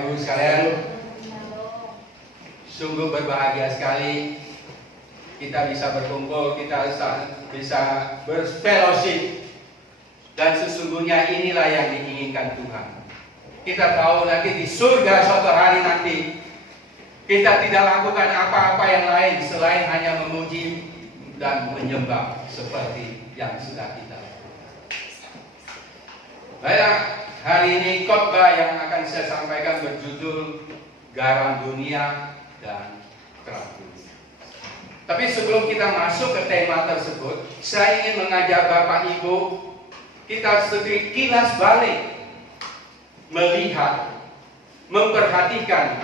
Bapak Ibu sekalian, sungguh berbahagia sekali kita bisa berkumpul, kita bisa berfellowship, dan sesungguhnya inilah yang diinginkan Tuhan. Kita tahu nanti di surga suatu hari nanti kita tidak lakukan apa-apa yang lain selain hanya memuji dan menyembah seperti yang sudah kita lakukan. Baik, hari ini khotbah yang akan saya sampaikan berjudul Garam Dunia dan Terang Dunia. Tapi sebelum kita masuk ke tema tersebut, saya ingin mengajak Bapak Ibu kita sedikit kilas balik, melihat, memperhatikan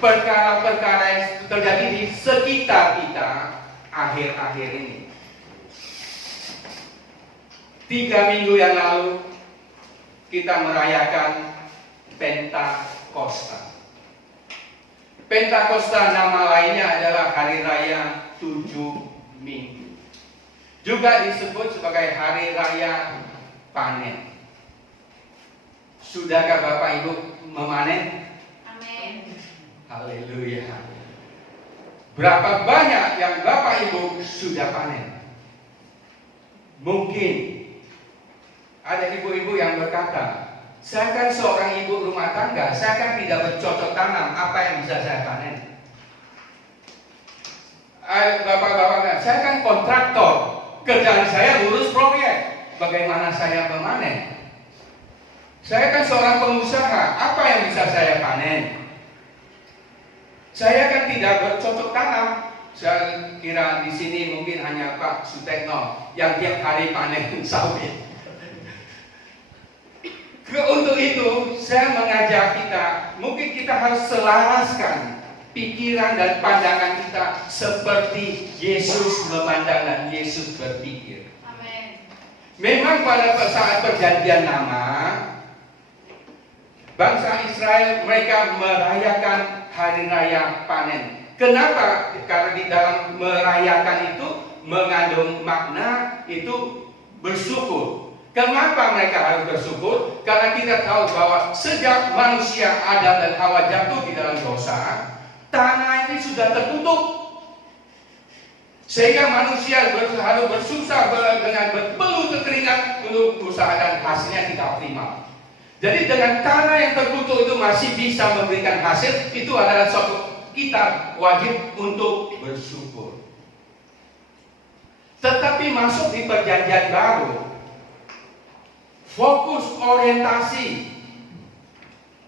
perkara-perkara yang terjadi di sekitar kita akhir-akhir ini. 3 minggu yang lalu kita merayakan Pentakosta. Pentakosta nama lainnya adalah Hari Raya 7 Minggu. Juga disebut sebagai Hari Raya Panen. Sudahkah Bapak Ibu memanen? Amin. Haleluya. Berapa banyak yang Bapak Ibu sudah panen? Mungkin ada ibu-ibu yang berkata, saya kan seorang ibu rumah tangga, saya kan tidak bercocok tanam, apa yang bisa saya panen? Bapak-bapak, saya kan kontraktor, kerjaan saya urus proyek, bagaimana saya memanen? Saya kan seorang pengusaha, apa yang bisa saya panen? Saya kan tidak bercocok tanam. Saya kira di sini mungkin hanya Pak Sutekno yang tiap hari panen sawit. Untuk itu, saya mengajak kita, mungkin kita harus selaraskan pikiran dan pandangan kita seperti Yesus memandang dan Yesus berpikir. Amin. Memang pada saat perjanjian lama, bangsa Israel mereka merayakan hari raya panen. Kenapa? Karena di dalam merayakan itu mengandung makna itu bersyukur. Kenapa mereka harus bersyukur? Karena kita tahu bahwa sejak manusia Adam dan Hawa jatuh di dalam dosa, tanah ini sudah tertutup. Sehingga manusia harus bersusah dengan berpeluh kekeringat untuk usaha dan hasilnya tidak optimal. Jadi dengan tanah yang tertutup itu masih bisa memberikan hasil, itu adalah suatu kita wajib untuk bersyukur. Tetapi masuk di perjanjian baru, fokus orientasi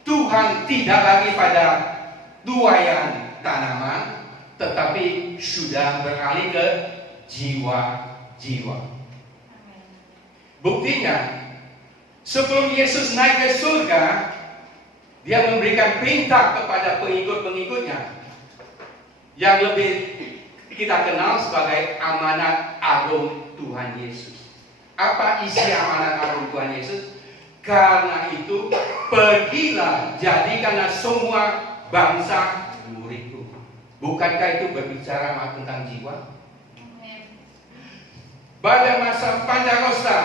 Tuhan tidak lagi pada tuaian tanaman, tetapi sudah beralih ke jiwa-jiwa. Buktinya, sebelum Yesus naik ke surga, dia memberikan perintah kepada pengikut-pengikutnya yang lebih kita kenal sebagai amanat agung Tuhan Yesus. Apa isi amanat agung Tuhan Yesus? Karena itu, pergilah jadikanlah semua bangsa muridku. Bukankah itu berbicara tentang jiwa? Pada masa Pentakosta,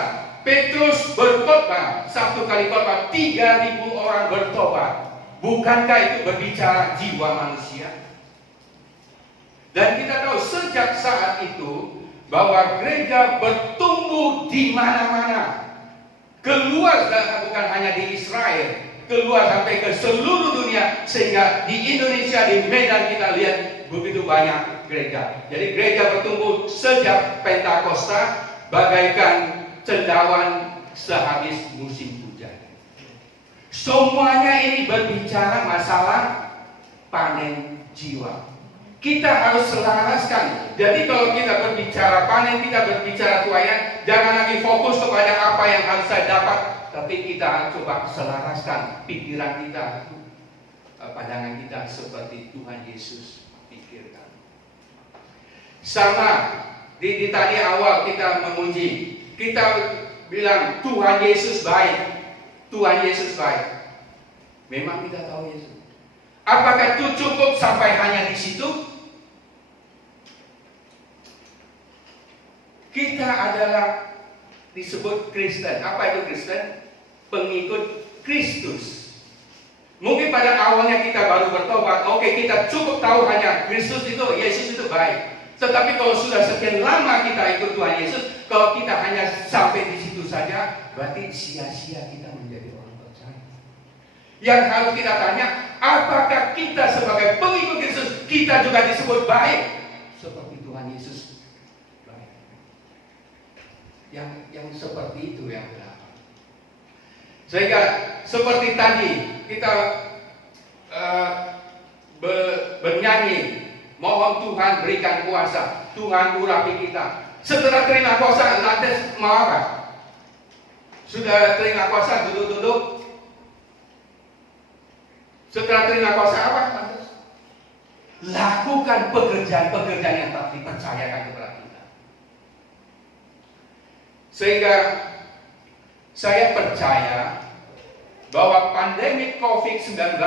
Petrus berkhotbah, 1 kali khotbah 3.000 orang bertobat. Bukankah itu berbicara jiwa manusia? Dan kita tahu sejak saat itu bahwa gereja bertumbuh di mana-mana. Keluar bukan hanya di Israel, keluar sampai ke seluruh dunia, sehingga di Indonesia, di Medan kita lihat begitu banyak gereja. Jadi gereja bertumbuh sejak Pentakosta bagaikan cendawan sehabis musim hujan. Semuanya ini berbicara masalah panen jiwa. Kita harus selaraskan. Jadi kalau kita berbicara panen, kita berbicara tuaian, jangan lagi fokus kepada apa yang harus saya dapat, tapi kita coba selaraskan pikiran kita, pandangan kita seperti Tuhan Yesus pikirkan. Sama di tadi awal kita memuji, kita bilang Tuhan Yesus baik, Tuhan Yesus baik. Memang kita tahu Yesus. Apakah itu cukup sampai hanya di situ? Kita adalah disebut Kristen. Apa itu Kristen? Pengikut Kristus. Mungkin pada awalnya kita baru bertobat, oke, kita cukup tahu hanya Yesus itu baik. Tetapi kalau sudah sekian lama kita ikut Tuhan Yesus, kalau kita hanya sampai di situ saja, berarti sia-sia kita menjadi orang percaya. Yang harus kita tanya, apakah kita sebagai pengikut Yesus, kita juga disebut baik seperti Tuhan Yesus baik? Yang seperti itu yang benar. Sehingga seperti tadi kita bernyanyi, mohon Tuhan berikan kuasa, Tuhan urapi kita. Setelah terima kuasa, lantas mau apa? Sudah terima kuasa, duduk-duduk. Setelah terima kuasa apa? Lantas lakukan pekerjaan-pekerjaan yang tak dipercayakan kepada kita. Sehingga saya percaya bahwa pandemi COVID-19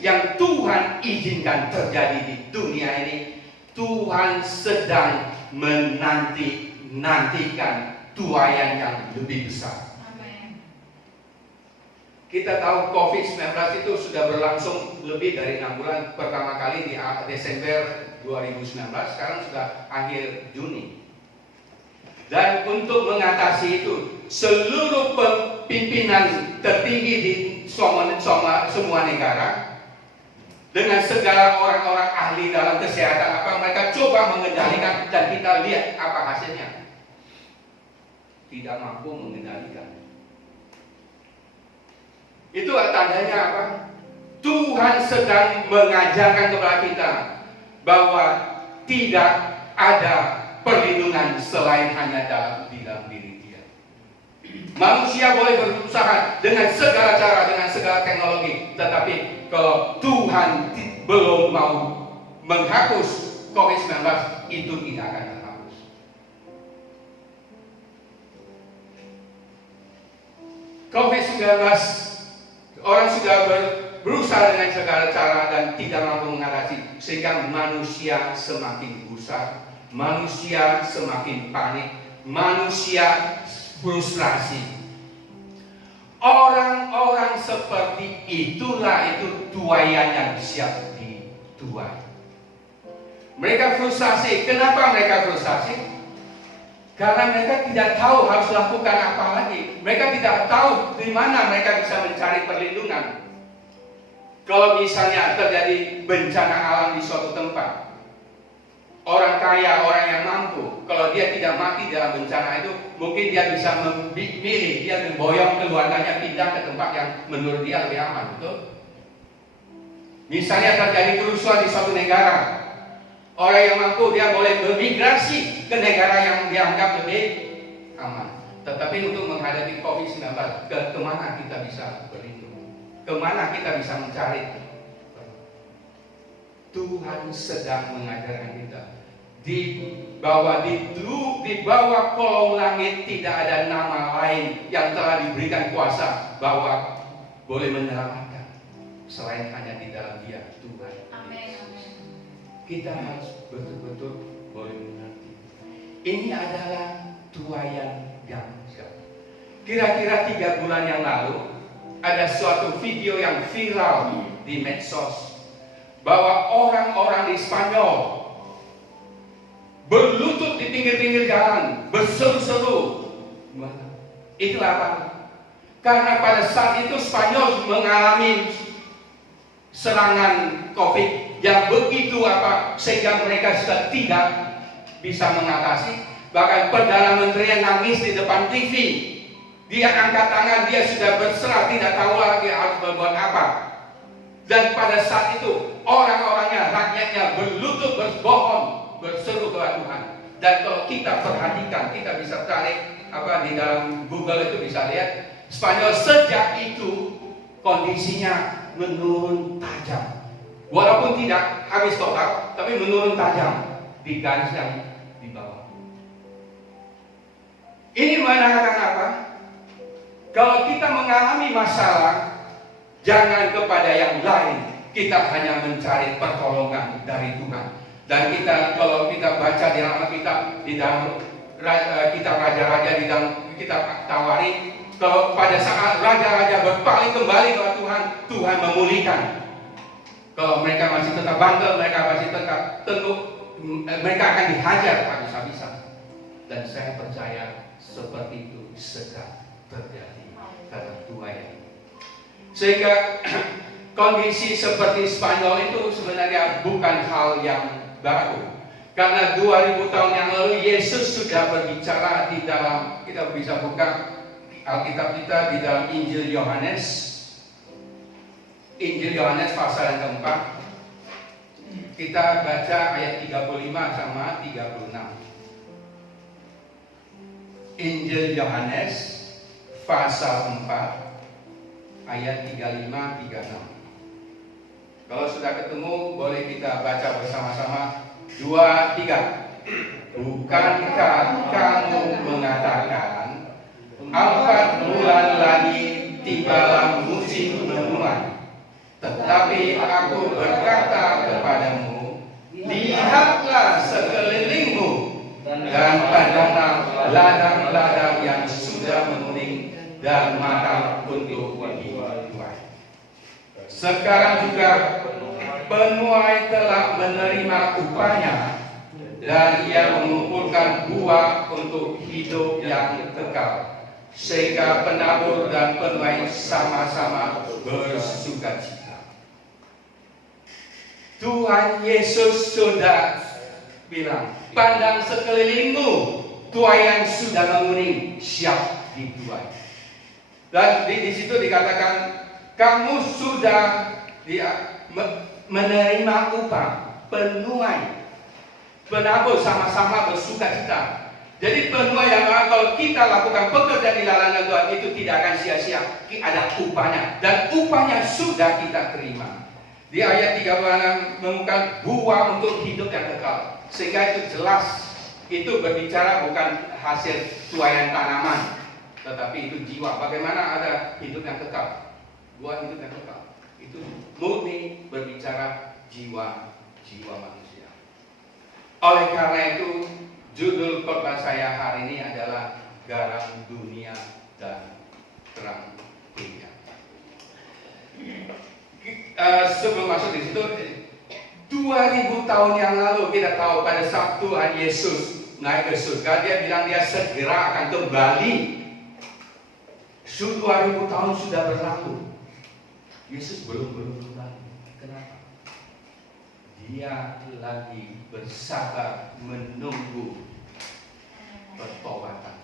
yang Tuhan izinkan terjadi di dunia ini, Tuhan sedang menantikan tuaian yang lebih besar. Amen. Kita tahu COVID-19 itu sudah berlangsung lebih dari 6 bulan. Pertama kali di Desember 2019, sekarang sudah akhir Juni. Dan untuk mengatasi itu, seluruh pimpinan tertinggi di semua negara, dengan segala orang-orang ahli dalam kesehatan, mereka coba mengendalikan, dan kita lihat apa hasilnya. Tidak mampu mengendalikan. Itu tandanya apa? Tuhan sedang mengajarkan kepada kita bahwa tidak ada perlindungan selain hanya di dalam diri dia. Manusia boleh berusaha dengan segala cara, dengan segala teknologi, tetapi kalau Tuhan belum mau menghapus COVID-19, itu tidak akan terhapus. COVID-19, orang sudah berusaha dengan segala cara dan tidak mampu mengatasi, sehingga manusia semakin gusar, manusia semakin panik, manusia frustrasi. Orang-orang seperti itulah itu tuaian yang siap dituai. Mereka frustasi. Kenapa mereka frustasi? Karena mereka tidak tahu harus lakukan apa lagi. Mereka tidak tahu di mana mereka bisa mencari perlindungan. Kalau misalnya terjadi bencana alam di suatu tempat, orang kaya, orang yang mampu, kalau dia tidak mati dalam bencana itu, mungkin dia bisa memilih, dia memboyong keluarganya pindah ke tempat yang menurut dia lebih aman, betul? Misalnya terjadi kerusuhan di suatu negara, orang yang mampu dia boleh bermigrasi ke negara yang dianggap lebih aman. Tetapi untuk menghadapi COVID-19, kemana kita bisa berlindung? Kemana kita bisa mencari? Tuhan sedang mengajarkan kita bahwa di bawah kolong langit tidak ada nama lain yang telah diberikan kuasa bahwa boleh menyelamatkan selain hanya di dalam Dia, Tuhan. Amin. Kita harus betul-betul boleh mengerti. Ini adalah tuaian yang besar. Kira-kira 3 bulan yang lalu ada suatu video yang viral di medsos bahwa orang-orang di Spanyol berlutut di pinggir-pinggir jalan, berseru-seru. Itulah apa? Karena pada saat itu Spanyol mengalami serangan COVID yang begitu sehingga mereka sudah tidak bisa mengatasi. Bahkan Perdana Menteri yang nangis di depan TV. Dia angkat tangan, dia sudah berserah, tidak tahu lagi harus berbuat apa. Dan pada saat itu orang-orangnya, rakyatnya berlutut berbohong, berseru kepada Tuhan. Dan kalau kita perhatikan, kita bisa tarik di dalam Google itu bisa lihat, Spanyol sejak itu kondisinya menurun tajam. Walaupun tidak habis total, tapi menurun tajam di garis yang di bawah. Ini menandakan apa? Kalau kita mengalami masalah, jangan kepada yang lain. Kita hanya mencari pertolongan dari Tuhan. Dan kalau kita baca di dalam Alkitab, di dalam kitab Raja-Raja, di dalam kitab Tawari, kalau pada saat raja-raja berpaling kembali kepada Tuhan, Tuhan memulihkan. Kalau mereka masih tetap bandel, mereka masih tetap tengkuk, mereka akan dihajar habis-habisan. Dan saya percaya seperti itu sedang terjadi karena dua ini. Sehingga kondisi seperti Spanyol itu sebenarnya bukan hal yang baru. Karena 2000 tahun yang lalu Yesus sudah berbicara di dalam, kita bisa buka Alkitab kita di dalam Injil Yohanes. Injil Yohanes pasal yang keempat. Kita baca ayat 35 sama 36. Injil Yohanes pasal 4 ayat 35-36. Kalau sudah ketemu boleh kita baca bersama-sama. 2, 3. Bukankah kamu mengatakan 4 bulan lagi tibalah musim menuai? Tetapi aku berkata kepadamu, lihatlah sekelilingmu dan pandanglah ladang-ladang yang sudah menguning dan matang untuk dibuat. Sekarang juga penuai telah menerima upahnya dan ia mengumpulkan buah untuk hidup yang kekal, sehingga penabur dan penuai sama-sama bersukacita. Tuhan Yesus sudah bilang, pandang sekelilingmu, tuaian sudah menguning, siap dituai. Dan di situ dikatakan, kamu sudah menerima upah, penuai, penabur sama-sama bersukacita. Jadi penuai yang kalau kita lakukan pekerjaan di dalam Tuhan itu tidak akan sia-sia, ada upahnya dan upahnya sudah kita terima. Di ayat 36 mengungkapkan buah untuk hidup yang kekal, sehingga itu jelas itu berbicara bukan hasil tuaian tanaman, tetapi itu jiwa. Bagaimana ada hidup yang kekal, buah hidup yang kekal. Itu murni berbicara jiwa manusia. Oleh karena itu, judul khotbah saya hari ini adalah garam dunia dan terang dunia. Sebelum masuk di situ, 2000 tahun yang lalu kita tahu pada saat Tuhan Yesus naik ke surga, dia bilang dia segera akan kembali. 2000 tahun sudah berlalu. Yesus belum kembali. Kenapa? Dia lagi bersabar menunggu pertobatan.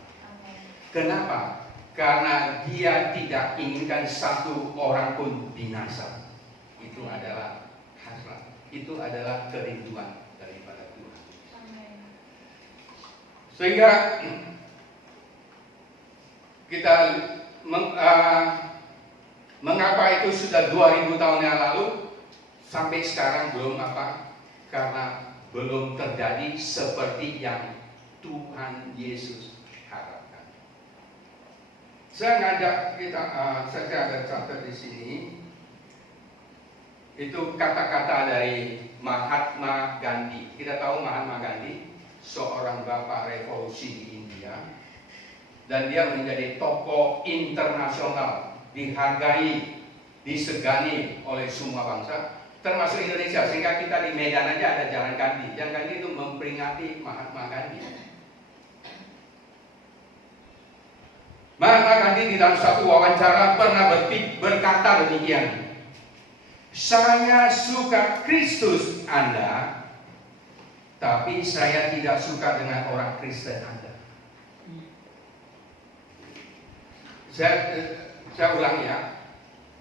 Kenapa? Karena dia tidak inginkan satu orang pun binasa. Itu adalah hasrat. Itu adalah kerinduan daripada Tuhan. Sehingga kita mengapa itu sudah 2000 tahun yang lalu sampai sekarang belum apa? Karena belum terjadi seperti yang Tuhan Yesus harapkan. Saya ngajak kita, saya ada catat di sini. Itu kata-kata dari Mahatma Gandhi. Kita tahu Mahatma Gandhi seorang bapak revolusi di India, dan dia menjadi tokoh internasional, dihargai, disegani oleh semua bangsa, termasuk Indonesia. Sehingga kita di Medan aja ada Jalan Gandhi. Jalan Gandhi itu memperingati Mahatma Gandhi. Mahatma Gandhi di dalam satu wawancara pernah berkata demikian, saya suka Kristus Anda, tapi saya tidak suka dengan orang Kristen Anda. Saya ulang ya.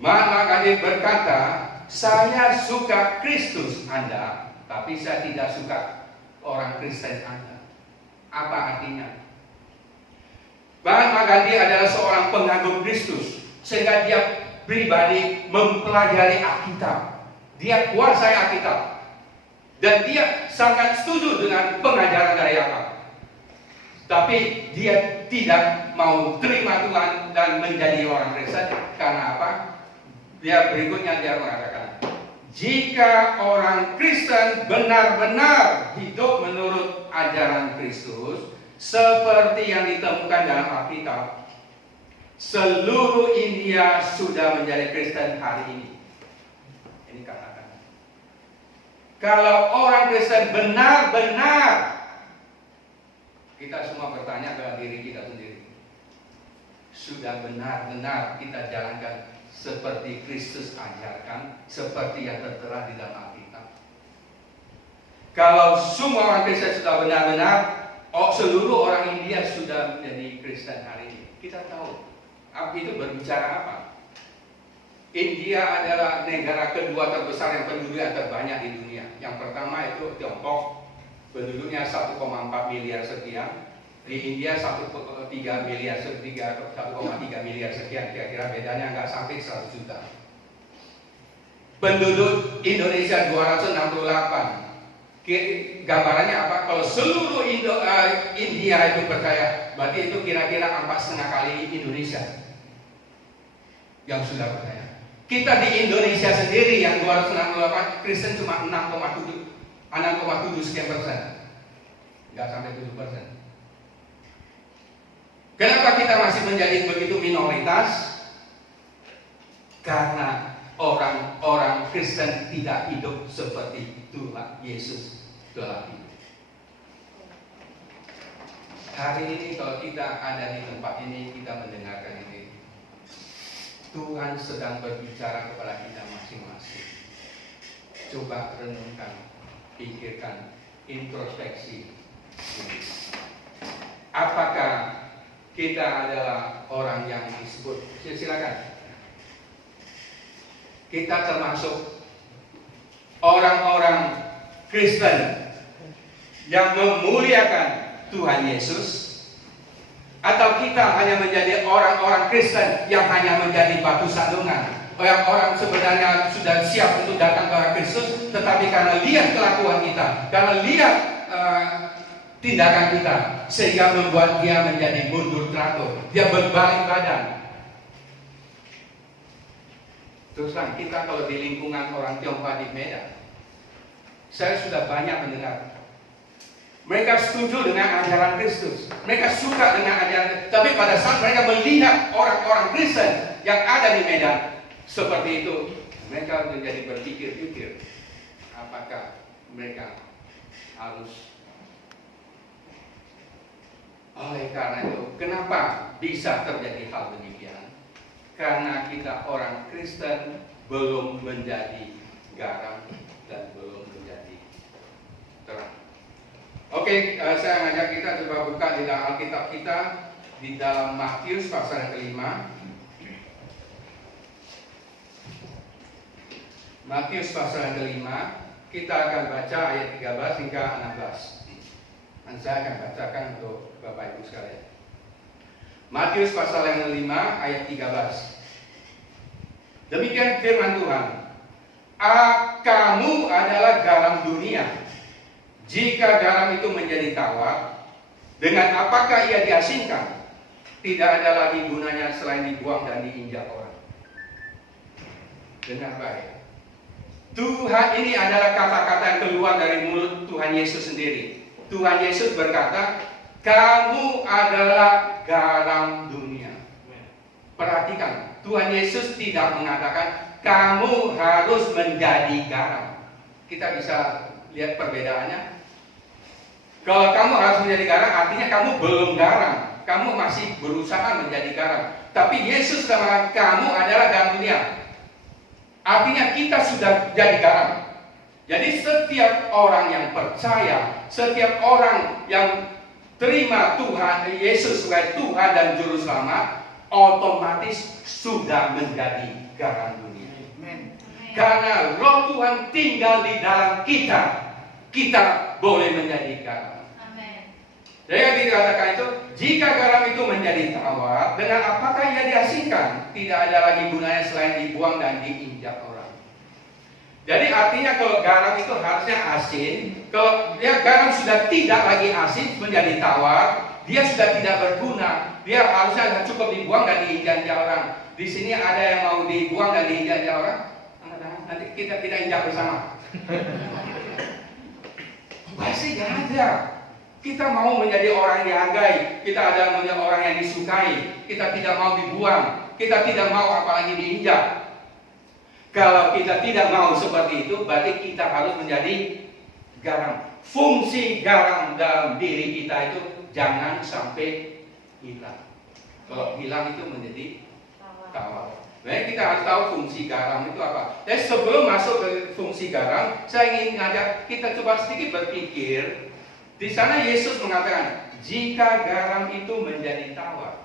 Mahatma Gandhi berkata, saya suka Kristus Anda, tapi saya tidak suka orang Kristen Anda. Apa artinya? Mahatma Gandhi adalah seorang pengagum Kristus, sehingga dia pribadi mempelajari Alkitab. Dia kuasai Alkitab. Dan dia sangat setuju dengan pengajaran dari Alkitab. Tapi dia tidak mau terima Tuhan dan menjadi orang Kristen. Karena apa? Dia berikutnya dia mengatakan, jika orang Kristen benar-benar hidup menurut ajaran Kristus seperti yang ditemukan dalam Alkitab, seluruh India sudah menjadi Kristen hari ini. Ini katakan. Kalau orang Kristen benar-benar, kita semua bertanya ke diri kita sendiri, sudah benar-benar kita jalankan seperti Kristus ajarkan, seperti yang tertera di dalam Alkitab? Kalau semua orang Kristen sudah benar-benar, seluruh orang India sudah menjadi Kristen hari ini, kita tahu itu berbicara apa? India adalah negara kedua terbesar yang penduduknya terbanyak di dunia. Yang pertama itu Tiongkok, penduduknya 1,4 miliar sekian. Di India 1,3 miliar sekian, kira-kira bedanya nggak sampai 100 juta. Penduduk Indonesia 268. Gambarannya apa? Kalau seluruh India itu percaya, berarti itu kira-kira 4,5 kali Indonesia yang sudah percaya. Kita di Indonesia sendiri yang 268 Kristen cuma 6,7 sekian persen, nggak sampai 7%. Kenapa kita masih menjadi begitu minoritas? Karena orang-orang Kristen tidak hidup seperti Tuhan Yesus telah hidup. Hari ini kalau kita ada di tempat ini, kita mendengarkan ini, Tuhan sedang berbicara kepada kita masing-masing. Coba renungkan, pikirkan, introspeksi. Apakah kita adalah orang yang disebut, silakan, kita termasuk orang-orang Kristen yang memuliakan Tuhan Yesus, atau kita hanya menjadi orang-orang Kristen yang hanya menjadi batu sandungan, orang-orang sebenarnya sudah siap untuk datang kepada Kristus, tetapi karena lihat kelakuan kita, karena lihat tindakan kita, sehingga membuat dia menjadi mundur teratur, dia berbalik badan. Terus terang, kita kalau di lingkungan orang Tionghoa di Medan, saya sudah banyak mendengar, mereka setuju dengan ajaran Kristus, mereka suka dengan ajaran, tapi pada saat mereka melihat orang-orang Kristen yang ada di Medan seperti itu, mereka menjadi berpikir-pikir, apakah mereka harus. Oleh karena itu, kenapa bisa terjadi hal demikian? Karena kita orang Kristen belum menjadi garam dan belum menjadi terang. Oke, saya ngajak kita coba buka di dalam Alkitab kita, di dalam Matius pasal yang kelima. Matius pasal yang kelima, kita akan baca ayat 13 hingga 16. Dan saya akan bacakan untuk Bapak Ibu sekalian. Matius pasal yang kelima ayat 13. Demikian firman Tuhan. Kamu adalah garam dunia. Jika garam itu menjadi tawar, dengan apakah ia diasinkan? Tidak ada lagi gunanya selain dibuang dan diinjak orang. Dengar baik. Tuhan, ini adalah kata-kata yang keluar dari mulut Tuhan Yesus sendiri. Tuhan Yesus berkata, kamu adalah garam dunia. Perhatikan, Tuhan Yesus tidak mengatakan kamu harus menjadi garam. Kita bisa lihat perbedaannya. Kalau kamu harus menjadi garam, artinya kamu belum garam. Kamu masih berusaha menjadi garam. Tapi Yesus sudah mengatakan kamu adalah garam dunia. Artinya kita sudah jadi garam. Jadi setiap orang yang percaya, setiap orang yang terima Tuhan Yesus sebagai Tuhan dan Juru Selamat, otomatis sudah menjadi garam dunia. Amen. Karena Roh Tuhan tinggal di dalam kita, kita boleh menjadi garam. Amen. Jadi dikatakan itu, jika garam itu menjadi tawar, dengan apakah ia diasinkan? Tidak ada lagi gunanya selain dibuang dan diinjak orang. Jadi artinya kalau garam itu harusnya asin. Kalau dia garam sudah tidak lagi asin, menjadi tawar, dia sudah tidak berguna. Dia harusnya cukup dibuang dan diinjak orang. Di sini ada yang mau dibuang dan diinjak orang? Nanti kita injak bersama. Pasti gak ada. Kita mau menjadi orang yang dihargai, kita adalah menjadi orang yang disukai, kita tidak mau dibuang, kita tidak mau apalagi diinjak. Kalau kita tidak mau seperti itu, berarti kita harus menjadi garam. Fungsi garam dalam diri kita itu jangan sampai hilang. Kalau hilang itu menjadi tawar. Nah, kita harus tahu fungsi garam itu apa. Dan sebelum masuk ke fungsi garam, saya ingin ngajak kita coba sedikit berpikir. Di sana Yesus mengatakan, jika garam itu menjadi tawar,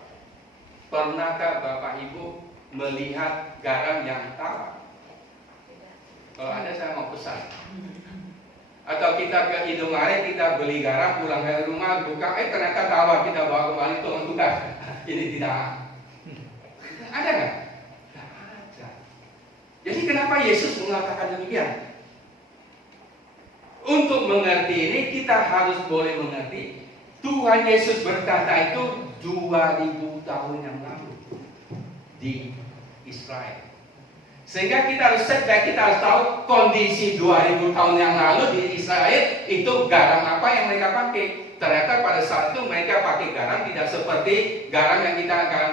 pernahkah Bapak Ibu melihat garam yang tawar? Kalau ada saya mau pesan. Atau kita ke Indomaret, kita beli garam, pulang ke rumah, buka, ternyata tawar, kita bawa kembali untuk tukar. Ini tidak. Ada nggak? Tidak ada. Jadi kenapa Yesus mengatakan demikian? Untuk mengerti ini kita harus boleh mengerti Tuhan Yesus berkata itu 2000 tahun yang lalu di Israel. Sehingga kita harus setback, kita harus tahu kondisi 2000 tahun yang lalu di Israel itu garam apa yang mereka pakai. Ternyata pada saat itu mereka pakai garam tidak seperti garam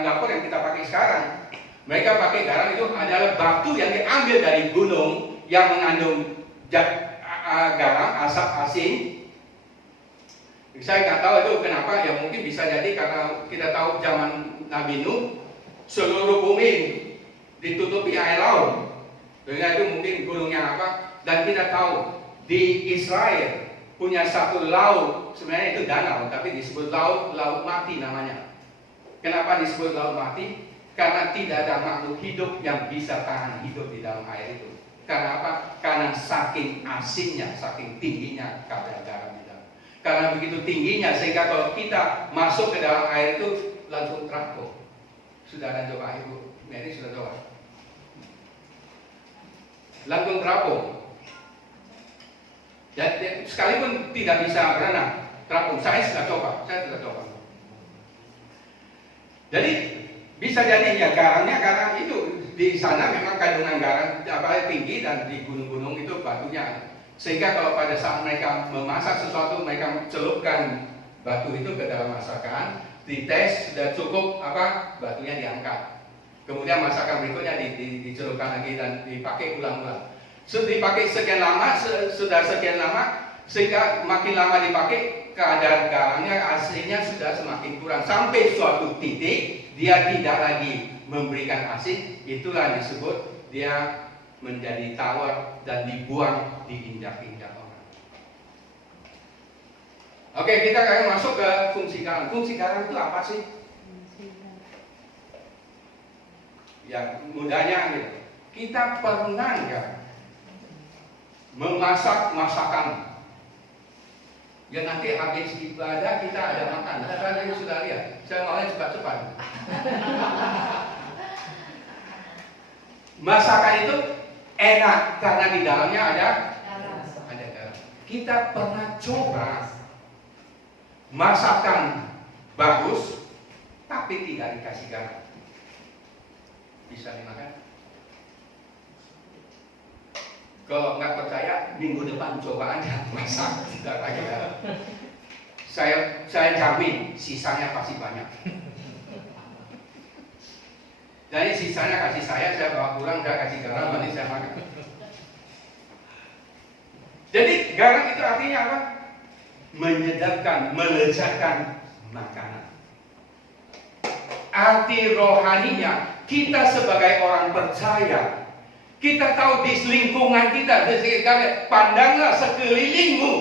dapur yang kita pakai sekarang. Mereka pakai garam itu adalah batu yang diambil dari gunung yang mengandung garam, asap asin. Saya nggak tahu itu kenapa, ya mungkin bisa jadi karena kita tahu zaman Nabi Nuh seluruh bumi ditutupi air laut. Sehingga itu mungkin gunungnya apa. Dan kita tahu di Israel punya satu laut, sebenarnya itu danau, tapi disebut laut mati namanya. Kenapa disebut laut mati? Karena tidak ada makhluk hidup yang bisa tahan hidup di dalam air itu. Karena apa? Karena saking asinnya, saking tingginya kadar garam di dalam. Karena begitu tingginya sehingga kalau kita masuk ke dalam air itu langsung terapung. Sudah ada coba Ibu Mary sudah coba? Langsung terapung. Jadi sekalipun tidak bisa berenang, terapung. Saya sudah coba. Jadi bisa jadi ya garamnya karena itu. Di sana memang kandungan garam tinggi dan di gunung-gunung itu batunya. Sehingga kalau pada saat mereka memasak sesuatu, mereka celupkan batu itu ke dalam masakan, dites sudah cukup batunya diangkat. Kemudian masakan berikutnya dicelupkan lagi dan dipakai ulang-ulang. Dipakai sekian lama, sudah sekian lama, sehingga makin lama dipakai kadar garamnya aslinya sudah semakin kurang sampai suatu titik dia tidak lagi memberikan asin, itulah disebut dia menjadi tawar dan dibuang, diinjak-injak orang. Oke, kita akan masuk ke fungsi garam. Fungsi garam itu apa sih? Yang mudahnya gitu. Kita pernah nggak memasak masakan yang nanti habis ibadah kita ada makan? Saya sudah lihat. Saya maunya cepat-cepat. Masakan itu enak karena di dalamnya ada garam. Kita pernah coba masakan bagus tapi tidak dikasih garam. Bisa dimakan? Kalau nggak percaya, minggu depan coba aja masak tidak lagi garam. Saya jamin sisanya pasti banyak. Jadi sisanya kasih saya bawa pulang, saya kasih garam, nanti saya makan. Jadi garam itu artinya apa? Menyedapkan, melezatkan makanan. Arti rohaninya, kita sebagai orang percaya, kita tahu di lingkungan kita, pandanglah sekelilingmu,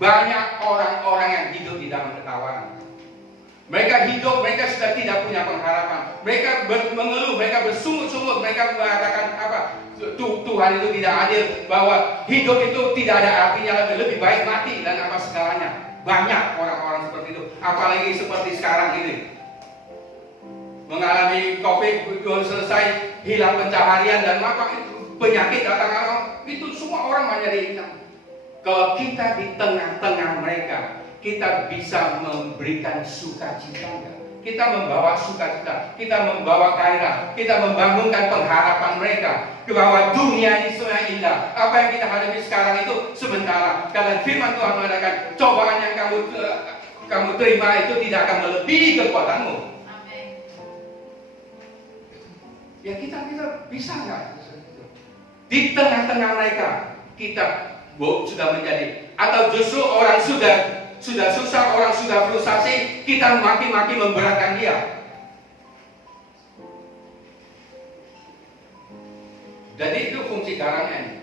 banyak orang-orang yang hidup di dalam ketawanan. Mereka hidup, mereka sudah tidak punya pengharapan. Mereka mengeluh, mereka bersungut-sungut, mereka mengatakan apa? Tuhan itu tidak adil, bahwa hidup itu tidak ada artinya, lebih baik mati dan apa segalanya. Banyak orang-orang seperti itu, apalagi seperti sekarang ini. Mengalami COVID, belum selesai, hilang pencaharian dan apa itu penyakit datang, itu semua orang menjadi hilang. Kalau kita di tengah-tengah mereka, kita bisa memberikan sukacita enggak? Kita membawa sukacita, kita membawa gairah, kita membangunkan pengharapan mereka bahwa dunia ini sebenarnya indah. Apa yang kita hadapi sekarang itu sementara. Karena firman Tuhan mengatakan cobaan yang kamu terima itu tidak akan melebihi kekuatanmu. Amin. Ya kita bisa nggak? Di tengah-tengah mereka kita sudah menjadi, atau justru orang sudah susah, orang sudah frustasi, kita maki-maki memberatkan dia. Jadi itu fungsi garamnya ini.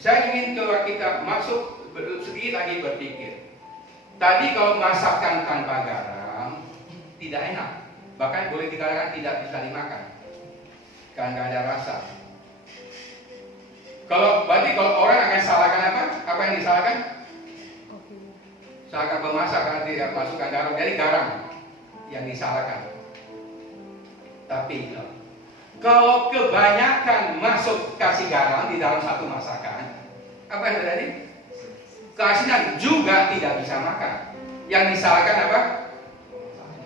Saya ingin kalau kita masuk sedikit lagi berpikir. Tadi kalau masakan tanpa garam tidak enak, bahkan boleh dikatakan tidak bisa dimakan karena nggak ada rasa. Berarti kalau orang akan salahkan apa? Apa yang disalahkan? Salahkan pemasak karena tidak masukkan garam. Jadi garam yang disalahkan. Tapi kalau kebanyakan masuk kasih garam di dalam satu masakan, apa yang terjadi? Keasinan juga tidak bisa makan. Yang disalahkan apa?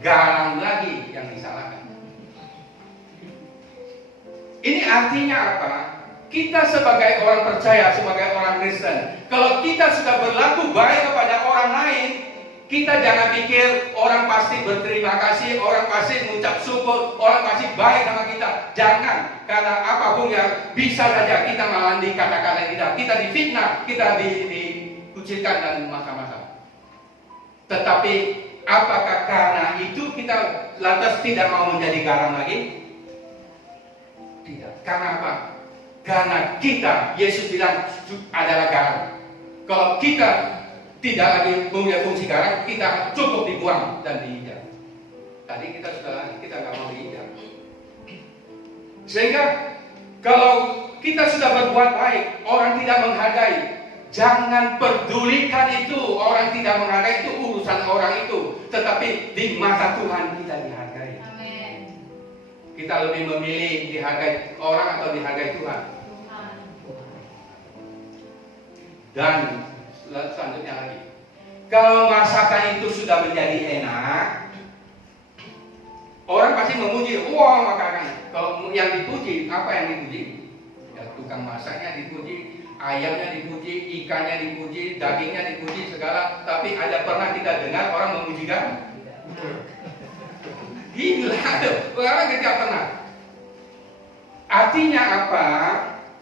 Garam lagi yang disalahkan. Ini artinya apa? Kita sebagai orang percaya, sebagai orang Kristen, kalau kita sudah berlaku baik kepada orang lain, kita jangan pikir orang pasti berterima kasih, orang pasti mengucap syukur, orang pasti baik sama kita. Jangan, karena apapun yang bisa saja kita malah dikata-kata kita difitnah, kita dikucilkan dan macam-macam. Tetapi apakah karena itu kita lantas tidak mau menjadi garam lagi? Tidak. Karena apa? Karena kita, Yesus bilang adalah garam. Kalau kita tidak lagi punya fungsi garam, kita cukup dibuang dan diinjak. Tadi kita nggak mau diinjak. Sehingga kalau kita sudah berbuat baik, orang tidak menghargai, jangan pedulikan itu. Orang tidak menghargai itu urusan orang itu, tetapi di mata Tuhan kita dihargai. Amin. Kita lebih memilih dihargai orang atau dihargai Tuhan. Dan selanjutnya lagi, kalau masakan itu sudah menjadi enak, orang pasti memuji. Wah, makanan. Kalau yang dipuji, apa yang dipuji? Ya, tukang masaknya dipuji, ayamnya dipuji, ikannya dipuji, dagingnya dipuji, segala. Tapi ada pernah kita dengar orang memuji garam? Gila, orang tidak pernah. Artinya apa?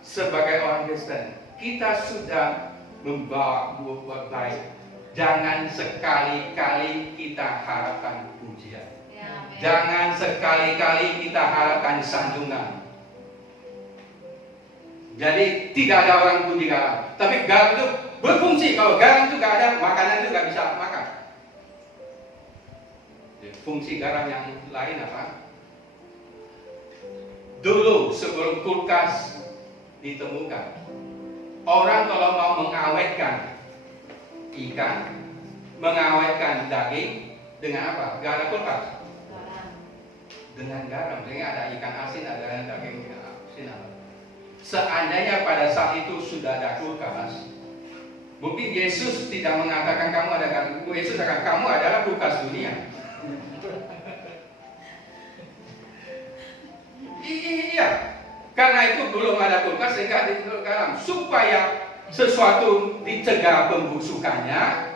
Sebagai orang Kristen, kita sudah membawa buat baik. Jangan sekali-kali kita harapkan pujian. Ya, jangan sekali-kali kita harapkan sanjungan. Jadi tidak ada orang puji garam. Tapi garam itu berfungsi. Kalau garam itu nggak ada, makanan itu nggak bisa makan. Fungsi garam yang lain apa? Dulu sebelum kulkas ditemukan, orang kalau mau mengawetkan ikan, mengawetkan daging dengan apa? Gak ada kulkas. Dengan garam. Sehingga ada ikan asin, ada daging asin. Seandainya pada saat itu sudah ada kulkas, mungkin Yesus tidak mengatakan kamu ada garam. Yesus akan kamu adalah kulkas dunia. Iya. Karena itu belum ada kulkas sehingga ditutup garam supaya sesuatu dicegah pembusukannya,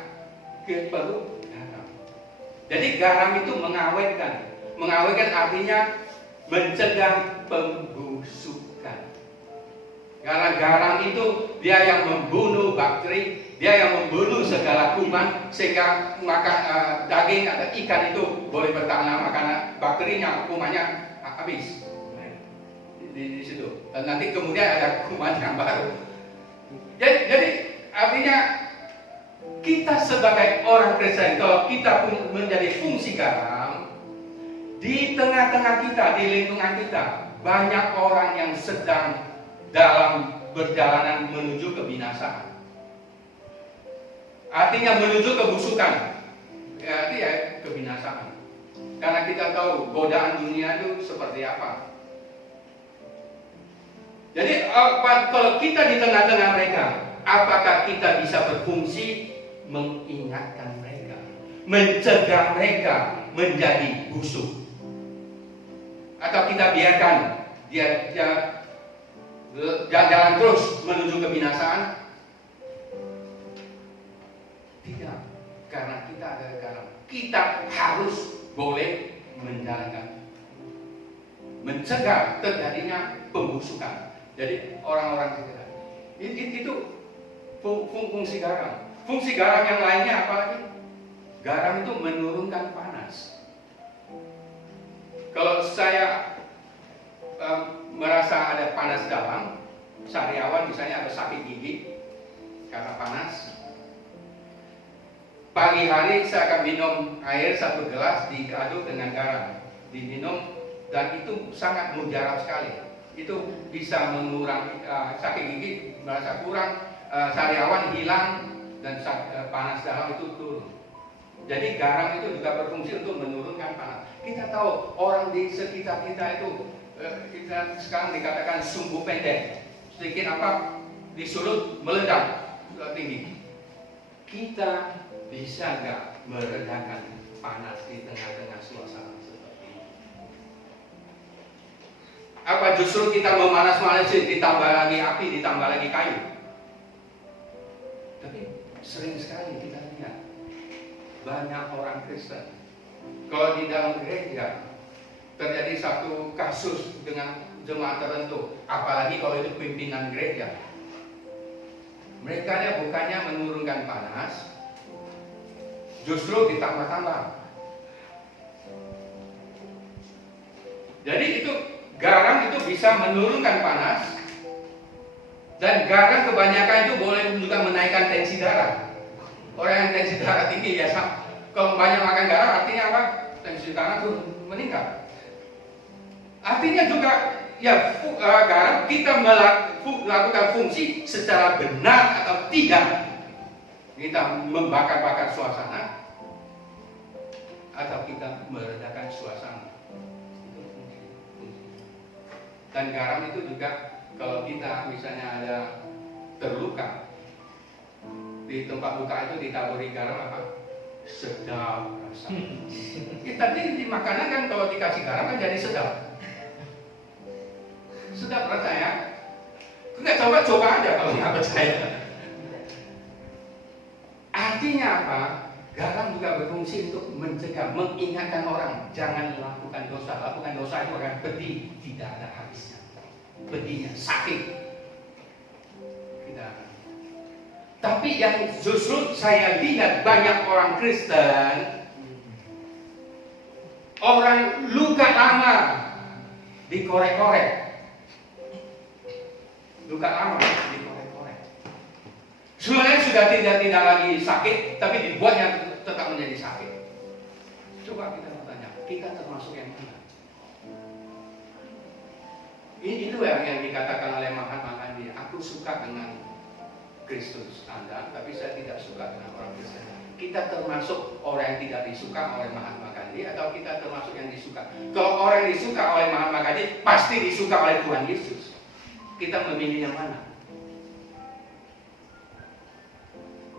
perlu garam. Jadi garam itu mengawetkan. Mengawetkan artinya mencegah pembusukan. Karena garam itu dia yang membunuh bakteri, dia yang membunuh segala kuman sehingga makan daging atau ikan itu boleh bertahan lama karena bakterinya, kumannya habis. Di situ. Dan nanti kemudian ada kuman yang baru. Jadi artinya kita sebagai orang Kristen, kalau kita pun menjadi fungsi garam, di tengah-tengah kita, di lingkungan kita, banyak orang yang sedang dalam perjalanan menuju kebinasaan. Artinya menuju kebusukan. Artinya kebinasaan. Karena kita tahu godaan dunia itu seperti apa. Jadi kalau kita di tengah-tengah mereka, apakah kita bisa berfungsi mengingatkan mereka, mencegah mereka, menjadi busuk. Atau kita biarkan dia jalan terus menuju kebinasaan? Tidak, karena kita adalah garam. Kita harus boleh mencegah terjadinya pembusukan. Jadi orang-orang itu fungsi garam. Fungsi garam yang lainnya apa lagi? Garam itu menurunkan panas. Kalau saya merasa ada panas dalam, sariawan misalnya ada sakit gigi karena panas, pagi hari saya akan minum air 1 gelas diaduk dengan garam, diminum, dan itu sangat mujarab sekali. Itu bisa mengurangi sakit gigi, merasa kurang, sariawan hilang, dan panas dalam itu turun. Jadi garam itu juga berfungsi untuk menurunkan panas. Kita tahu orang di sekitar kita itu kita sekarang dikatakan sumbu pendek, sedikit apa disulut meledak tinggi. Kita bisa nggak meredakan panas di tengah-tengah suasana seperti ini? Apa justru kita memanas-manasin, ditambah lagi api, ditambah lagi kayu? Tapi sering sekali kita lihat banyak orang Kristen, kalau di dalam gereja terjadi satu kasus dengan jemaat tertentu, apalagi kalau itu pimpinan gereja, mereka bukannya menurunkan panas, justru ditambah-tambah. Jadi itu garam itu bisa menurunkan panas, dan garam kebanyakan itu boleh juga menaikkan tensi darah. Orang yang tensi darah tinggi biasa, kalau banyak makan garam artinya apa? Tensi darah itu meningkat. Artinya juga ya garam kita melakukan fungsi secara benar atau tidak. Kita membakar-bakar suasana atau kita meredakan suasana. Dan garam itu juga kalau kita misalnya ada terluka di tempat luka itu ditaburi garam apa? Sedap rasanya. Tadi di makanan kan kalau dikasih garam kan jadi sedap. Sedap rasanya. Nggak coba aja kalau nggak percaya. Artinya apa? Garam juga berfungsi untuk mencegah, mengingatkan orang jangan lakukan dosa. Lakukan dosa itu akan pedih, tidak ada habisnya. Pedihnya, sakit. Tidak. Tapi yang justru saya lihat banyak orang Kristen, orang luka lama dikorek-korek. Luka lama dikorek-korek. Sebenarnya sudah tidak lagi sakit, tapi dibuatnya tetap menjadi sakit. Coba kita bertanya, kita termasuk yang mana? Itu yang dikatakan oleh Mahatma Gandhi. Aku suka dengan Kristus Anda, tapi saya tidak suka dengan orang Kristen. Kita termasuk orang yang tidak disuka oleh Mahatma Gandhi, atau kita termasuk yang disuka? Kalau orang yang disuka oleh Mahatma Gandhi, pasti disuka oleh Tuhan Yesus. Kita memilih yang mana?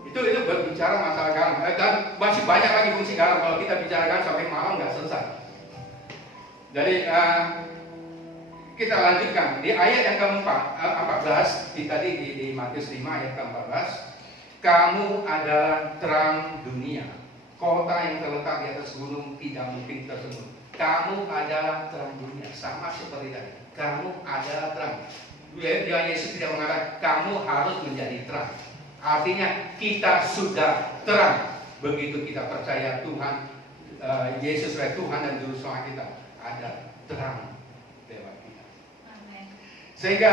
Itu berbicara masalah garam. Dan masih banyak lagi fungsi garam. Kalau kita bicarakan sampai malam nggak selesai. Jadi kita lanjutkan di ayat yang ke-14 tadi di Matius 5 ayat ke-14. Kamu adalah terang dunia. Kota yang terletak di atas gunung tidak mungkin tersembunyi. Kamu adalah terang dunia, sama seperti tadi. Kamu adalah terang. Tuhan Yesus tidak mengatakan kamu harus menjadi terang. Artinya kita sudah terang begitu kita percaya Tuhan Yesus sebagai Tuhan dan Juru Selamat kita, ada terang lewat kita. Amen. Sehingga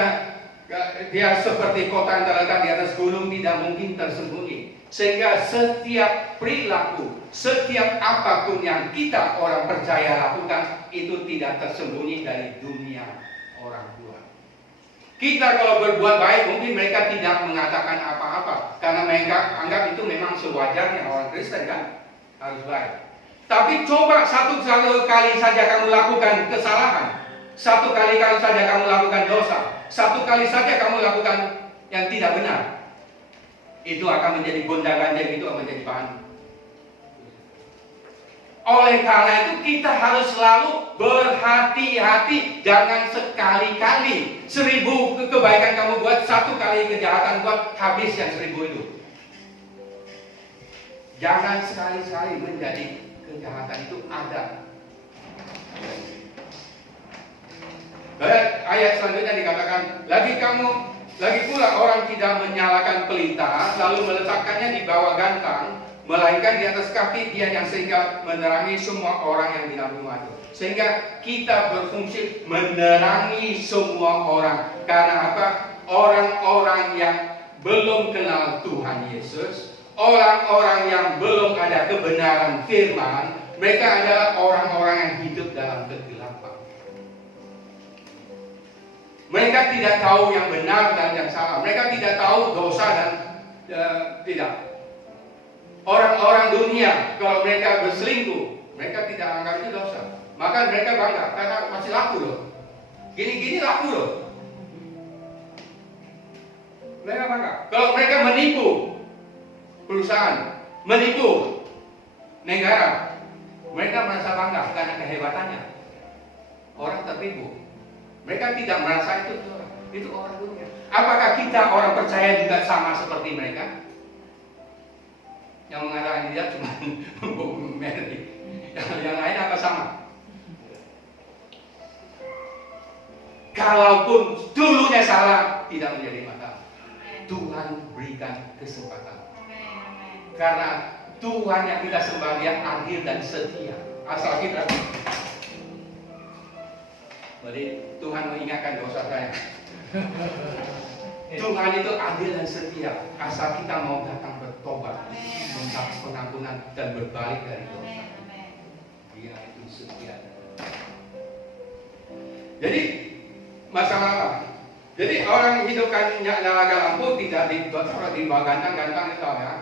dia seperti kota yang terletak di atas gunung tidak mungkin tersembunyi. Sehingga setiap perilaku, setiap apapun yang kita orang percaya lakukan itu tidak tersembunyi dari dunia orang tua. Kita kalau berbuat baik mungkin mereka tidak mengatakan apa-apa karena mereka anggap itu memang sewajarnya orang Kristen kan harus baik. Tapi coba satu kali saja kamu lakukan kesalahan, satu kali saja kamu lakukan dosa, satu kali saja kamu lakukan yang tidak benar, itu akan menjadi gonta-ganjing, itu akan menjadi bahan. Oleh karena itu kita harus selalu berhati-hati. Jangan sekali-kali 1000 kebaikan kamu buat, 1 kali kejahatan buat, habis yang 1000 itu. Jangan sekali-sekali menjadi kejahatan itu ada. Ayat selanjutnya dikatakan, lagi pula orang tidak menyalakan pelita lalu meletakkannya di bawah gantang, melainkan di atas kaki dia yang sehingga menerangi semua orang yang di dalam rumah itu. Sehingga kita berfungsi menerangi semua orang. Karena apa? Orang-orang yang belum kenal Tuhan Yesus, orang-orang yang belum ada kebenaran firman, mereka adalah orang-orang yang hidup dalam kegelapan. Mereka tidak tahu yang benar dan yang salah. Mereka tidak tahu dosa dan tidak. Orang-orang dunia, kalau mereka berselingkuh, mereka tidak anggap itu dosa. Maka mereka bangga, karena masih laku loh. Gini-gini laku loh. Mereka bangga. Kalau mereka menipu perusahaan, menipu negara, mereka merasa bangga karena kehebatannya. Orang tertipu. Mereka tidak merasa itu orang dunia. Apakah kita orang percaya juga sama seperti mereka? Yang mengatakan dia cuma Mary. Yang lain apa sama? Kalaupun dulunya salah, tidak menjadi masalah. Tuhan berikan kesempatan. Karena Tuhan yang kita sembah dia adil dan setia. Asal kita. Jadi Tuhan mengingatkan dosa saya. Tuhan itu adil dan setia. Asal kita mau datang bertobat, minta pengampunan dan berbalik dari dosa. Dia itu setia. Jadi masalah apa? Jadi orang hidupkan nyalakan lampu tidak dibawa gantang-gantang itu ya.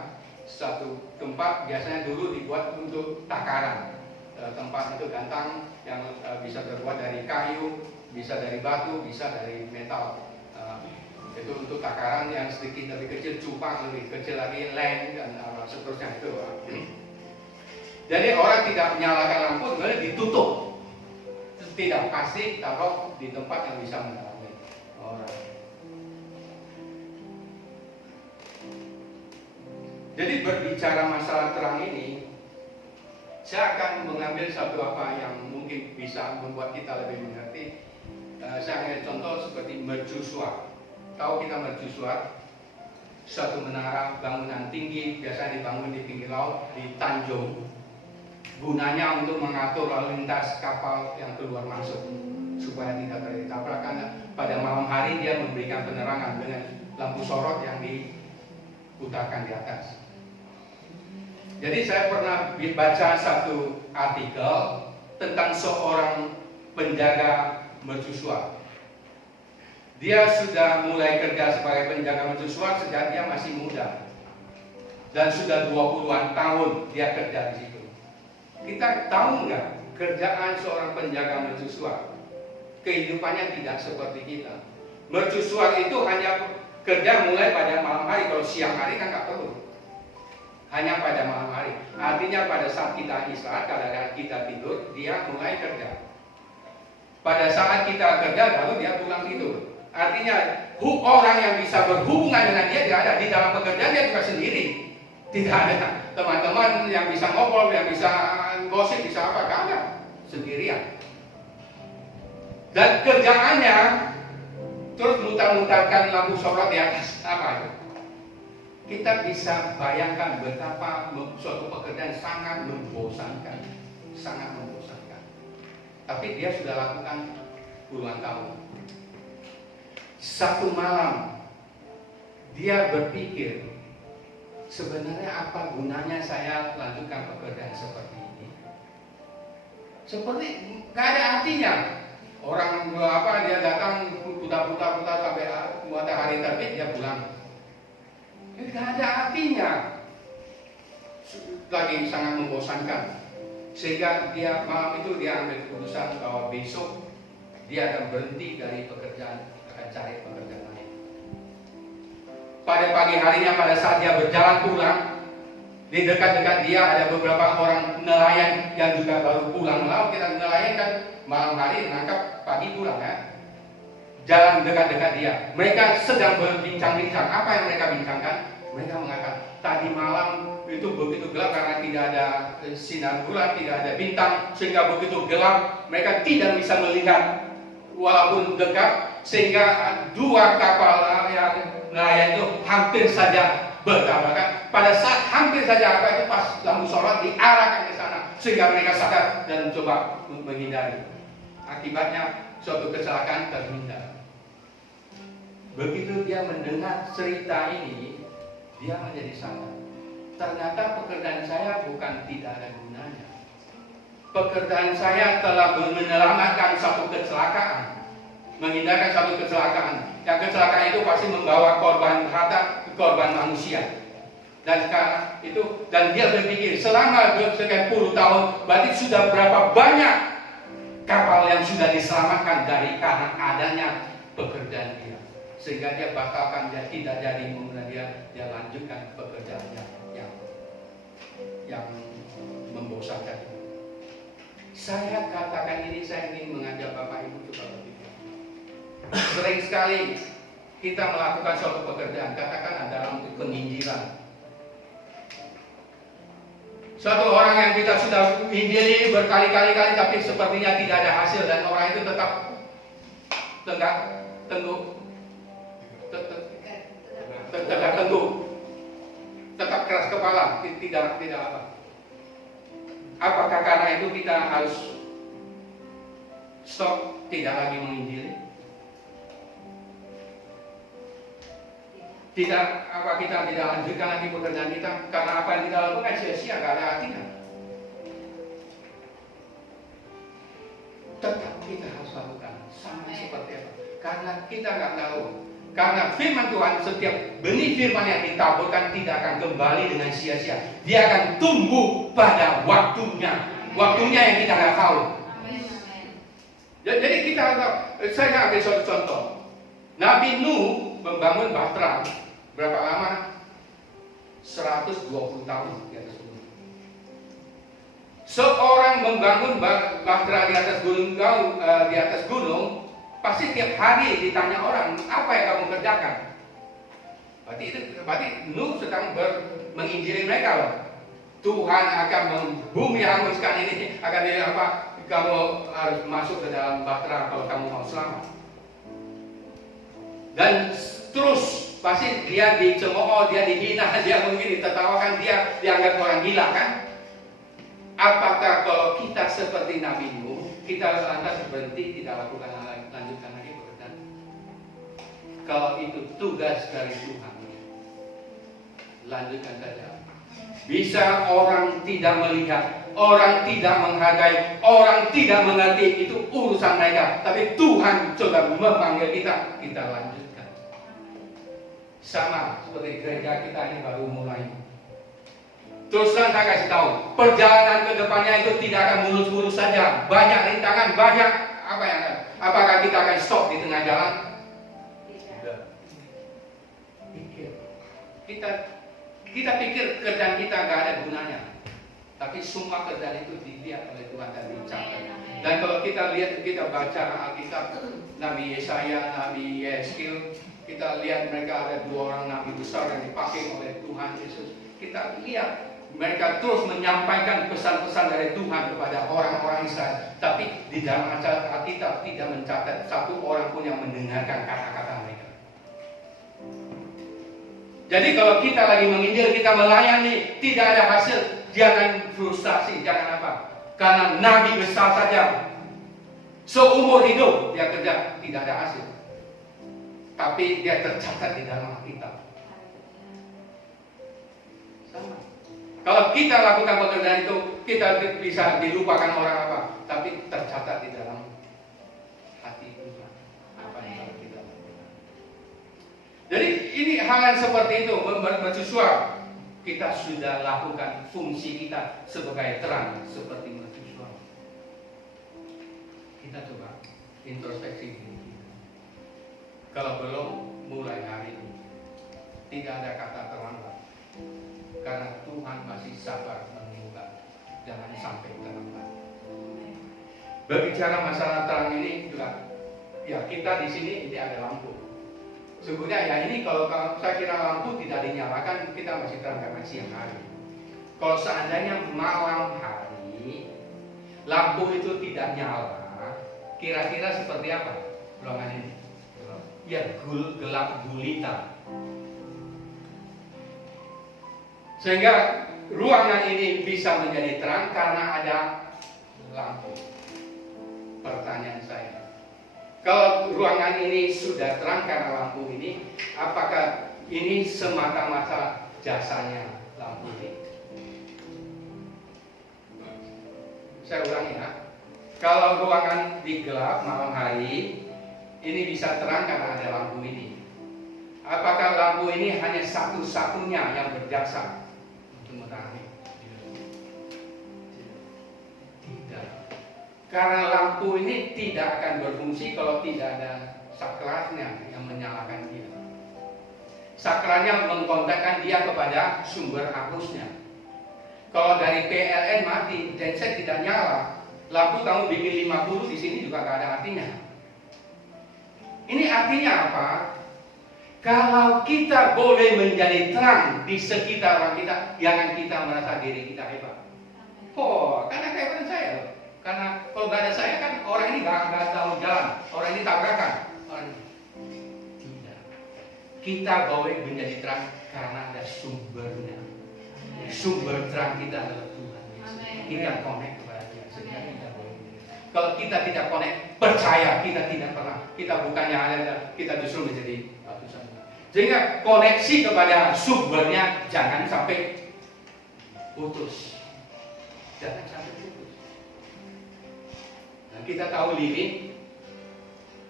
Satu tempat biasanya dulu dibuat untuk takaran. Tempat itu gantang yang bisa terbuat dari kayu, bisa dari batu, bisa dari metal. Itu untuk takaran yang sedikit lebih kecil, cupang lebih kecil lagi, lem dan seterusnya itu. Jadi orang tidak menyalakan lampu, kemudian ditutup. Tidak pasti taruh di tempat yang bisa menerangi orang. Jadi berbicara masalah terang ini, saya akan mengambil satu apa yang mungkin bisa membuat kita lebih mengerti. Saya ambil contoh seperti mercusuar. Tahu kita mercusuar? Suatu menara bangunan tinggi biasanya dibangun di pinggir laut, di Tanjung. Gunanya untuk mengatur lalu lintas kapal yang keluar masuk supaya tidak terjadi tabrakan. Pada malam hari dia memberikan penerangan dengan lampu sorot yang diputarkan di atas. Jadi saya pernah baca satu artikel tentang seorang penjaga mercusuar. Dia sudah mulai kerja sebagai penjaga mercusuar sejak dia masih muda. Dan sudah 20-an tahun dia kerja di situ. Kita tahu nggak kerjaan seorang penjaga mercusuar? Kehidupannya tidak seperti kita. Mercusuar itu hanya kerja mulai pada malam hari. Kalau siang hari kan nggak perlu. Hanya pada malam hari. Artinya pada saat kita istirahat, kadang-kadang kita tidur, dia mulai kerja. Pada saat kita kerja, baru dia pulang tidur. Artinya orang yang bisa berhubungan dengan dia tidak ada. Di dalam pekerjaan dia juga sendiri. Tidak ada teman-teman yang bisa ngobrol, yang bisa gosip, bisa apa, gak ada. Sendirian. Dan kerjaannya terus mutar-mutarkan lampu sorot di atas apa itu? Kita bisa bayangkan betapa suatu pekerjaan sangat membosankan. Sangat membosankan. Tapi dia sudah lakukan puluhan tahun. Satu malam dia berpikir, sebenarnya apa gunanya saya lanjutkan pekerjaan seperti ini? Seperti gak ada artinya. Orang dia datang putar-putar sampai matahari terbit dia pulang. Gak ada artinya. Lagi sangat membosankan. Sehingga dia malam itu dia ambil keputusan bahwa besok dia akan berhenti dari pekerjaan, akan cari pekerjaan lain. Pada pagi harinya pada saat dia berjalan pulang, Di dekat-dekat dia ada beberapa orang nelayan yang juga baru pulang melaut. Kita nelayan kan malam hari menangkap, pagi pulang ya. Jalan dekat-dekat dia. Mereka sedang berbincang-bincang. Apa yang mereka bincangkan? Mereka mengatakan, tadi malam itu begitu gelap karena tidak ada sinar bulan, tidak ada bintang, sehingga begitu gelap mereka tidak bisa melihat walaupun dekat, sehingga dua kapal yang nelayan itu hampir saja bertabrakan. Pada saat hampir saja itu pas lampu sorot diarahkan ke sana, sehingga mereka sadar dan mencoba menghindari. Akibatnya suatu kecelakaan terhindar. Begitu dia mendengar cerita ini, dia menjadi sadar. Ternyata pekerjaan saya bukan tidak ada gunanya. Pekerjaan saya telah menyelamatkan satu kecelakaan, menghindarkan satu kecelakaan. Yang kecelakaan itu pasti membawa korban harta, korban manusia. Dan sekarang itu, dan dia berpikir selama sekian puluh tahun, berarti sudah berapa banyak kapal yang sudah diselamatkan dari karena adanya pekerjaan dia. Sehingga dia batalkan, dia tidak jadi, kemudian dia lanjutkan pekerjaannya yang membosankan. Saya katakan ini, saya ingin mengajak Bapak Ibu coba berpikir. Sering sekali kita melakukan suatu pekerjaan, katakan dalam penginjilan. Suatu orang yang kita sudah injili berkali-kali, tapi sepertinya tidak ada hasil, dan orang itu tetap tegak teguh, tetap keras kepala, tidak apa. Apakah karena itu kita harus stop, tidak lagi menginjili? Tidak, apa kita tidak lanjutkan lagi pekerjaan kita karena apa yang kita lakukan sia-sia, nggak ada artinya. Tetap kita harus lakukan sama seperti apa? Karena kita nggak tahu. Karena firman Tuhan, setiap benih firman yang ditaburkan tidak akan kembali dengan sia-sia. Dia akan tumbuh pada waktunya. Waktunya yang kita nggak tahu. Jadi kita, saya ambil suatu contoh. Nabi Nuh membangun Bahtera berapa lama? 120 tahun di atas gunung. Seorang membangun Bahtera di atas gunung, pasti tiap hari ditanya orang, apa yang kamu kerjakan? Berarti Nuh sedang menginjili mereka loh. Tuhan akan bumi hanguskan ini, akan apa? Kamu harus masuk ke dalam Bahtera kalau kamu mau selamat. Dan terus pasti dia dicemooh, dia dihina, dia mungkin ditertawakan, dia dianggap orang gila kan? Apakah kalau kita seperti Nabi Nuh, kita lantas berhenti, tidak lakukan lanjutkan lagi pekerjaan? Kalau itu tugas dari Tuhan, lanjutkan saja. Bisa orang tidak melihat, orang tidak menghargai, orang tidak mengerti, itu urusan mereka. Tapi Tuhan coba memanggil kita, kita lanjutkan. Sama seperti gereja kita ini baru mulai. Terus saya kasih tahu, perjalanan ke depannya itu tidak akan mulus-mulus saja. Banyak rintangan, banyak apa yang akan. Apakah kita akan stop di tengah jalan? Tidak. Kita pikir kerjaan kita nggak ada gunanya. Tapi semua kerjaan itu dilihat oleh Tuhan dan dicatat. Dan kalau kita lihat, kita baca Alkitab, Nabi Yesaya, Nabi Yeskiel, kita lihat mereka ada dua orang nabi besar yang dipakai oleh Tuhan Yesus. Kita lihat mereka terus menyampaikan pesan-pesan dari Tuhan kepada orang-orang Israel. Tapi di dalam Alkitab tidak mencatat satu orang pun yang mendengarkan kata-kata mereka. Jadi kalau kita lagi menginjil, kita melayani, tidak ada hasil, jangan frustasi, jangan apa. Karena nabi besar saja, seumur hidup dia kerja, tidak ada hasil. Tapi dia tercatat di dalam Alkitab. Sama. Kalau kita lakukan pekerjaan itu, kita bisa dilupakan orang apa, tapi tercatat di dalam hati Tuhan. Apa yang kita lakukan. Jadi ini hal yang seperti itu, mercusuar. Kita sudah lakukan fungsi kita sebagai terang, seperti mercusuar. Kita coba introspeksi diri kita. Kalau belum, mulai hari ini. Tidak ada kata terlambat. karena Tuhan masih sabar menunggu. Jangan sampai terlambat. Berbicara masalah terang ini juga, ya kita di sini ini ada lampu. Sebenarnya ya ini kalau saya kira lampu tidak dinyalakan, kita masih terang karena siang hari. Kalau seandainya malam hari lampu itu tidak nyala, kira-kira seperti apa ruangan ini? Ya gelap gulita. Sehingga ruangan ini bisa menjadi terang karena ada lampu. Pertanyaan saya, kalau ruangan ini sudah terang karena lampu ini, apakah ini semata-mata jasanya lampu ini? Saya ulangi ya. Kalau ruangan digelap malam hari, ini bisa terang karena ada lampu ini. Apakah lampu ini hanya satu-satunya yang berjasa untuk menerangi? Tidak. Karena lampu ini tidak akan berfungsi kalau tidak ada saklarnya yang menyalakan dia. Saklarnya mengkontakkan dia kepada sumber arusnya. Kalau dari PLN mati, genset tidak nyala, lampu kamu bikin 50 di sini juga gak ada artinya. Ini artinya apa? Kalau kita boleh menjadi terang di sekitar kita, jangan kita merasa diri kita hebat. Oh, karena kehebatan saya loh. Karena kalau gak ada saya kan orang ini gak tahu jalan, orang ini tabrakan. Tidak. Kita boleh menjadi terang karena ada sumbernya. Sumber terang kita adalah Tuhan Yesus. Kita connect kepada Dia. Sehingga kita boleh. Kalau kita tidak connect, percaya kita tidak pernah. Kita bukannya ada, kita justru menjadi batu sandungan. Sehingga koneksi kepada sumbernya jangan sampai putus. Jangan sampai putus. Nah, kita tahu lilin.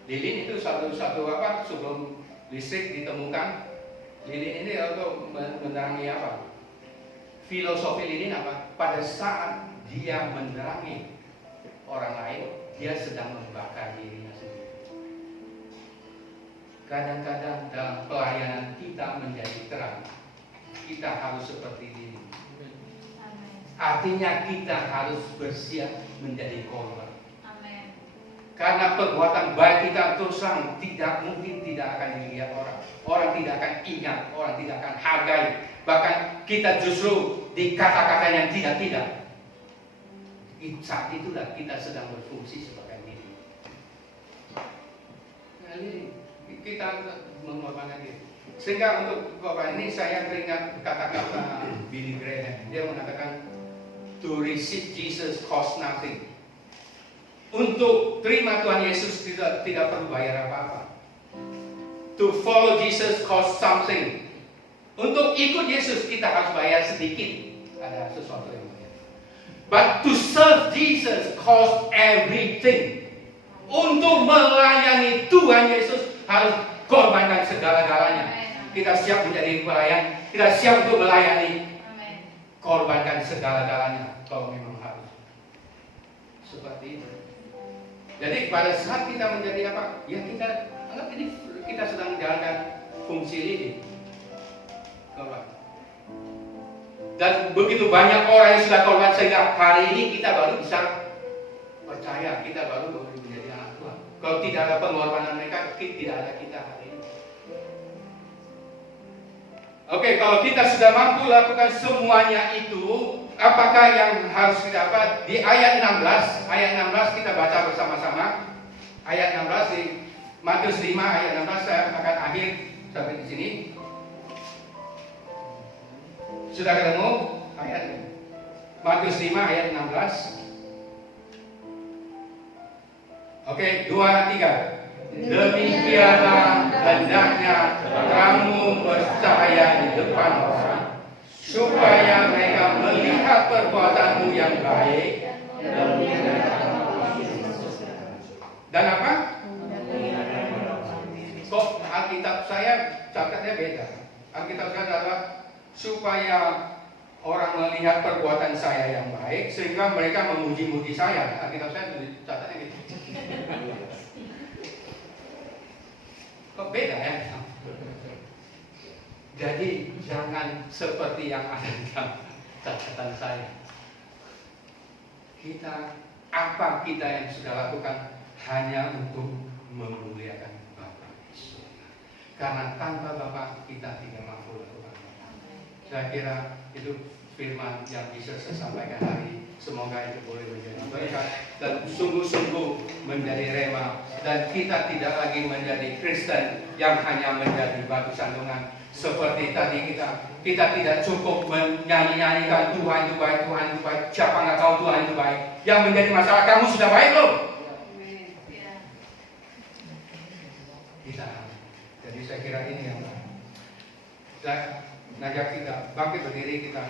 Lilin itu satu apa? Sebelum listrik ditemukan, lilin ini untuk menerangi apa? Filosofi lilin apa? Pada saat dia menerangi orang lain, dia sedang membakar dirinya sendiri. Kadang-kadang dalam pelayanan kita menjadi terang, kita harus seperti ini. Artinya kita harus bersiap menjadi korban. Karena perbuatan baik kita terus terang tidak mungkin tidak akan dilihat orang. Orang tidak akan ingat, orang tidak akan hargai. Bahkan kita justru di kata-kata yang tidak. Saat itulah kita sedang berfungsi sebagai diri. Nah, ini kita mengorbankan diri. Sehingga untuk korban ini saya teringat kata-kata Billy Graham. Dia mengatakan, to receive Jesus cost nothing. Untuk terima Tuhan Yesus tidak perlu bayar apa-apa. To follow Jesus cost something. Untuk ikut Yesus kita harus bayar sedikit. Ada sesuatu yang bayar. But to serve Jesus cost everything. Untuk melayani Tuhan Yesus harus korbankan segala-galanya. Kita siap menjadi pelayan. Kita siap untuk melayani. Korbankan segala-galanya. Kalau memang harus. Seperti itu. Jadi pada saat kita menjadi apa? Ya kita anggap ini kita sedang menjalankan fungsi ini. Dan begitu banyak orang yang sudah korban sehingga hari ini kita baru bisa percaya, kita baru boleh menjadi anak Tuhan. Kalau tidak ada pengorbanan mereka, tidak ada kita hari ini. Oke, kalau kita sudah mampu lakukan semuanya itu, apakah yang harus kita apa? Di ayat 16 kita baca bersama-sama. Ayat 16 di Matius 5 ayat 16 saya akan akhir sampai di sini. Sudah ketemu ayat Matius 5 ayat 16. Oke, 2, 3. Demikianlah hendaknya kamu bercahaya di depan orang, supaya mereka melihat perbuatanmu yang baik dan apa? Kok Alkitab saya catatnya beda. Alkitab saya adalah supaya orang melihat perbuatan saya yang baik sehingga mereka memuji-muji saya. Alkitab saya catatnya gitu. Kok beda ya? Jadi jangan seperti yang ada di dalam catatan saya. Apa kita yang sudah lakukan hanya untuk memuliakan Bapa di surga. Karena tanpa Bapa kita tidak mampu lakukan. Saya kira itu firman yang bisa saya sampaikan hari ini. Semoga itu boleh menjadi berkat dan sungguh-sungguh menjadi rema, dan kita tidak lagi menjadi Kristen yang hanya menjadi batu sandungan. Seperti tadi kita tidak cukup menyanyi-nyanyikan Tuhan itu baik, Tuhan itu baik. Siapa nggak tahu Tuhan itu baik? Yang menjadi masalah, kamu sudah baik loh. Kita. Jadi saya kira ini yang saya ngajak kita bangkit berdiri, kita